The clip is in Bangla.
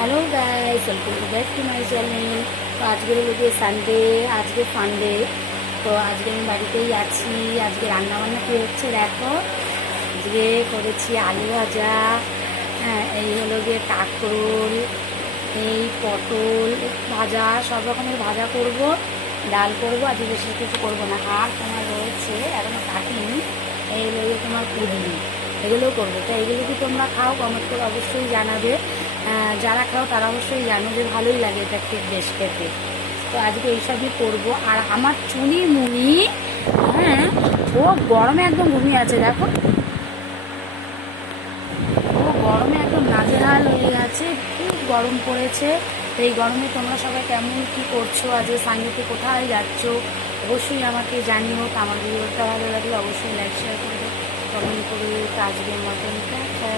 Hello guys, welcome to back to my channel. তো আজকে হলো গিয়ে সানডে, আজকে ফান্ডে। তো আজকে আমি বাড়িতেই আছি। আজকে রান্নাবান্না কী হচ্ছে দেখো। আজকে করেছি আলু ভাজা, হ্যাঁ, এই হলো গিয়ে কাঁকরোল, এই পটল ভাজা, সব রকমের ভাজা করব, ডাল করব। আজকে বেশি কিছু করবো না। আর তোমার রয়েছে এখনো কাটিনি, এই হলো গিয়ে তোমার কুড়ি, এগুলোও করবো। তো এগুলো কি তোমরা খাও? কমেন্ট করে অবশ্যই জানাবে। যারা খাও তারা অবশ্যই জানো যে ভালোই লাগে এটা বেশ খেতে। তো আজকে এইসবই করবো। আর আমার চুনি মুনি, হ্যাঁ, ও গরমে একদম ঘুমিয়ে আছে দেখো। ও গরমে একদম নাজেহাল হয়ে গেছে, খুব গরম পড়েছে। তো এই গরমে তোমরা সবাই কেমন কী করছো? আজকে সানডেতে কোথায় যাচ্ছ অবশ্যই আমাকে জানিও। তো আমার ভিডিওটা ভালো লাগলে অবশ্যই লাইক শেয়ার করবে, কমেন্ট করবে। তো আজকের মতন টাটা।